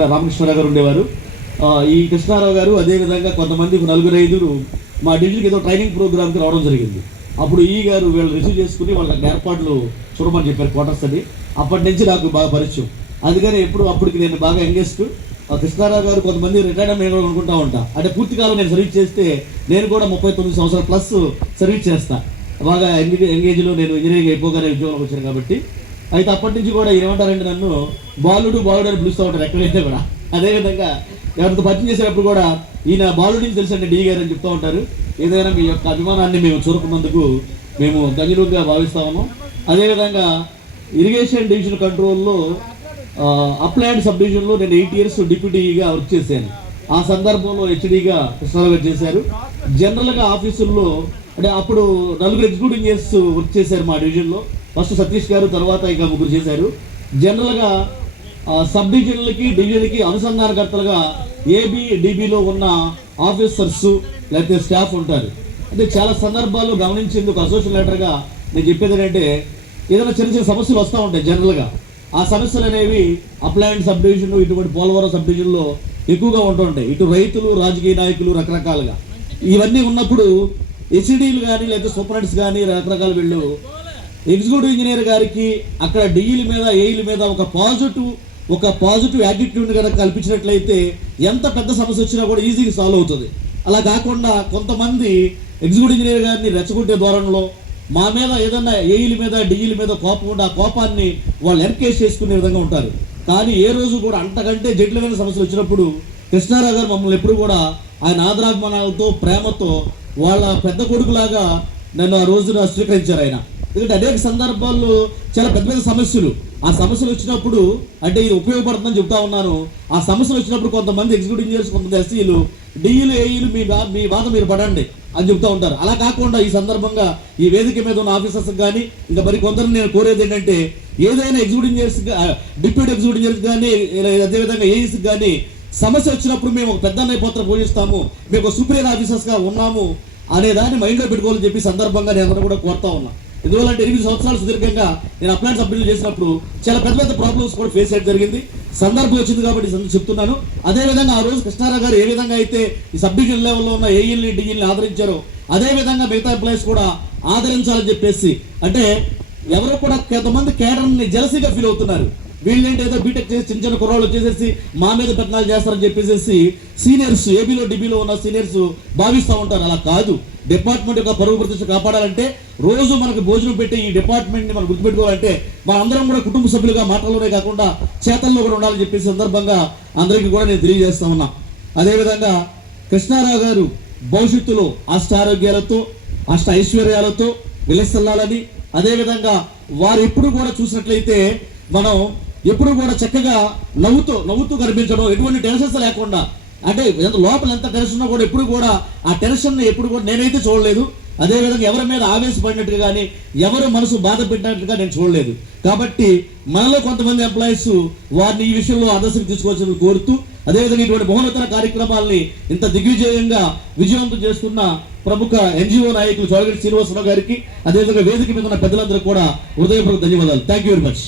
రామకృష్ణారావు గారు ఉండేవారు. ఈ కృష్ణారావు గారు అదేవిధంగా కొంతమంది 4-5 మా డివిజన్కి ఏదో ట్రైనింగ్ ప్రోగ్రామ్కి రావడం జరిగింది. అప్పుడు ఈ గారు వీళ్ళు రిసీవ్ చేసుకుని వాళ్ళ ఏర్పాట్లు చూడమని చెప్పారు క్వార్టర్స్ అని. అప్పటి నుంచి నాకు బాగా పరిచయం. అందుకని అప్పటికి నేను బాగా ఎంగేజ్డ్. కృష్ణారావు గారు కొంతమంది రిటైర్డ్ నేను కూడా అనుకుంటా ఉంటా. అంటే పూర్తికాలం నేను సర్వీస్ చేస్తే నేను కూడా 39 సంవత్సరాలు ప్లస్ సర్వీస్ చేస్తా. బాగా ఎంగేజ్లో నేను ఇంజనీరింగ్ అయిపోగానే ఉద్యోగంలోకి వచ్చాను కాబట్టి. అయితే అప్పటి నుంచి కూడా ఏమంటారంటే నన్ను బాలుడు అని పిలుస్తూ ఉంటారు ఎక్కడైతే కూడా. అదేవిధంగా ఎవరితో పరిచయం చేసేటప్పుడు కూడా ఈయన బాలుడిని తెలుసండి డి గారు అని చెప్తూ ఉంటారు. ఏదైనా మీ యొక్క అభిమానాన్ని మేము చూరుకున్నందుకు మేము ధన్యులుగా భావిస్తా ఉన్నాం. అదేవిధంగా ఇరిగేషన్ డివిజన్ కంట్రోల్లో అప్లైడ్ సబ్ డివిజన్లో నేను 8 years డిప్యూటీగా వర్క్ చేశాను. ఆ సందర్భంలో హెచ్డీగా కృష్ణారావు గారు చేశారు. జనరల్గా ఆఫీసుల్లో అంటే అప్పుడు 4 ఎగ్జిక్యూటివ్ ఇంజనీర్స్ వర్క్ చేశారు మా డివిజన్లో. ఫస్ట్ సతీష్ గారు, తర్వాత ఇంకా 3 చేశారు. జనరల్గా సబ్ డివిజన్లకి డివిజన్కి అనుసంధానకర్తలుగా ఏబి డిబిలో ఉన్న ఆఫీసర్స్ లేకపోతే స్టాఫ్ ఉంటారు. అంటే చాలా సందర్భాల్లో గమనించేందుకు అసోసియేట్ లెటర్గా నేను చెప్పేది ఏంటంటే ఏదైనా చిన్న చిన్న సమస్యలు వస్తూ ఉంటాయి. జనరల్గా ఆ సమస్యలు అనేవి అప్లైడ్ సబ్ డివిజన్ ఇటువంటి పోలవరం సబ్ డివిజన్లో ఎక్కువగా ఉంటుంటాయి. ఇటు రైతులు, రాజకీయ నాయకులు రకరకాలుగా ఇవన్నీ ఉన్నప్పుడు హెచ్డీలు కానీ లేదా సూపరింటెండెంట్స్ కానీ రకరకాల వీళ్ళు ఎగ్జిక్యూటివ్ ఇంజనీర్ గారికి అక్కడ డిఈల మీద ఏఈల మీద ఒక పాజిటివ్ యాటిట్యూడ్ కనుక కల్పించినట్లయితే ఎంత పెద్ద సమస్య వచ్చినా కూడా ఈజీగా సాల్వ్ అవుతుంది. అలా కాకుండా కొంతమంది ఎగ్జిక్యూటివ్ ఇంజనీర్ గారిని రెచ్చగొట్టే ధోరణిలో మా మీద ఏదన్నా ఏఈల మీద డిఈల మీద కోపం ఉంటే ఆ కోపాన్ని వాళ్ళు ఎన్కేజ్ చేసుకునే విధంగా ఉంటారు. కానీ ఏ రోజు కూడా అంతకంటే జటిలమైన సమస్యలు వచ్చినప్పుడు కృష్ణారావు గారు మమ్మల్ని ఎప్పుడు కూడా ఆయన ఆదరాభిమానాలతో ప్రేమతో వాళ్ళ పెద్ద కొడుకులాగా నన్ను ఆ రోజున స్వీకరించారు ఆయన. ఎందుకంటే అనేక సందర్భాల్లో చాలా పెద్ద పెద్ద సమస్యలు ఆ సమస్యలు వచ్చినప్పుడు అంటే ఇది ఉపయోగపడుతుందని చెప్తా ఉన్నాను. ఆ సమస్యలు వచ్చినప్పుడు కొంతమంది ఎగ్జిక్యూటివ్ ఇంజనీర్స్, కొంతమంది ఎస్సీలు డిఈలు ఏఈలు మీ బాధ మీరు పడండి అని చెప్తూ ఉంటారు. అలా కాకుండా ఈ సందర్భంగా ఈ వేదిక మీద ఉన్న ఆఫీసర్స్ కానీ ఇంకా మరి కొందరు నేను కోరేది ఏంటంటే ఏదైనా executive engineers, deputy executive engineers కానీ అదేవిధంగా ఏఈస్ కానీ సమస్య వచ్చినప్పుడు మేము ఒక పెద్ద పాత్ర పోషిస్తాము, మేము ఒక సూపీరియర్ ఆఫీసర్స్గా ఉన్నాము అనే దాన్ని మైండ్లో పెట్టుకోవాలని చెప్పి సందర్భంగా నేను అందరూ కూడా కోరుతా ఉన్నా. ఎందువల్లంటే 8 సంవత్సరాలు సుదీర్ఘంగా నేను అప్లైడ్ సబ్మిట్ చేసినప్పుడు చాలా పెద్ద పెద్ద ప్రాబ్లమ్స్ కూడా ఫేస్ చేయడం జరిగింది. సందర్భం వచ్చింది కాబట్టి చెప్తున్నాను. అదేవిధంగా ఆ రోజు కృష్ణారావు గారు ఏ విధంగా అయితే ఈ సబ్ డివిజన్ లెవెల్లో ఉన్న ఏఈల్ని డిఈల్ని ఆదరించారో అదేవిధంగా మిగతా ఎంప్లాయీస్ కూడా ఆదరించాలని చెప్పేసి అంటే ఎవరు కూడా కొంతమంది కేడర్ని జెలసీగా ఫీల్ అవుతున్నారు. వీళ్ళేంటి ఏదో బీటెక్ చేసి చిన్న చిన్న కుర్రాళ్ళు వచ్చేసేసి మా మీద పెత్తనాలు చేస్తారని చెప్పేసి సీనియర్స్ ఏబీలో డిబీలో ఉన్న సీనియర్స్ భావిస్తూ ఉంటారు. అలా కాదు. డిపార్ట్మెంట్ యొక్క పరువు ప్రతిష్ట కాపాడాలంటే రోజు మనకు భోజనం పెట్టి ఈ డిపార్ట్మెంట్ని మనం గుర్తుపెట్టుకోవాలంటే మన అందరం కూడా కుటుంబ సభ్యులుగా మాటల్లోనే కాకుండా చేతల్లో కూడా ఉండాలని చెప్పేసి సందర్భంగా అందరికీ కూడా నేను తెలియజేస్తా ఉన్నా. అదేవిధంగా కృష్ణారావు గారు భవిష్యత్తులో అష్టారోగ్యాలతో అష్ట ఐశ్వర్యాలతో విలసిల్లాలని, అదేవిధంగా వారు ఎప్పుడు కూడా చూసినట్లయితే మనం ఎప్పుడు కూడా చక్కగా నవ్వుతూ కనిపించడం, ఎటువంటి టెన్షన్స్ లేకుండా అంటే లోపల ఎంత టెన్షన్ ఉన్నా కూడా ఎప్పుడు కూడా ఆ టెన్షన్ ఎప్పుడు కూడా నేనైతే చూడలేదు. అదేవిధంగా ఎవరి మీద ఆవేశపడినట్టుగా కానీ ఎవరు మనసు బాధ పెట్టినట్టుగా నేను చూడలేదు. కాబట్టి మనలో కొంతమంది ఎంప్లాయీస్ వారిని ఈ విషయంలో ఆదర్శం తీసుకోవాల్సింది కోరుతూ అదేవిధంగా ఇటువంటి మహోన్నత కార్యక్రమాల్ని ఇంత దిగ్విజయంగా విజయవంతం చేస్తున్న ప్రముఖ ఎన్జిఓ నాయకులు చోళగడ్డి శ్రీనివాసరావు గారికి అదేవిధంగా వేదిక మీద ఉన్న పెద్దలందరూ కూడా హృదయపూర్వక ధన్యవాదాలు. Thank you very much.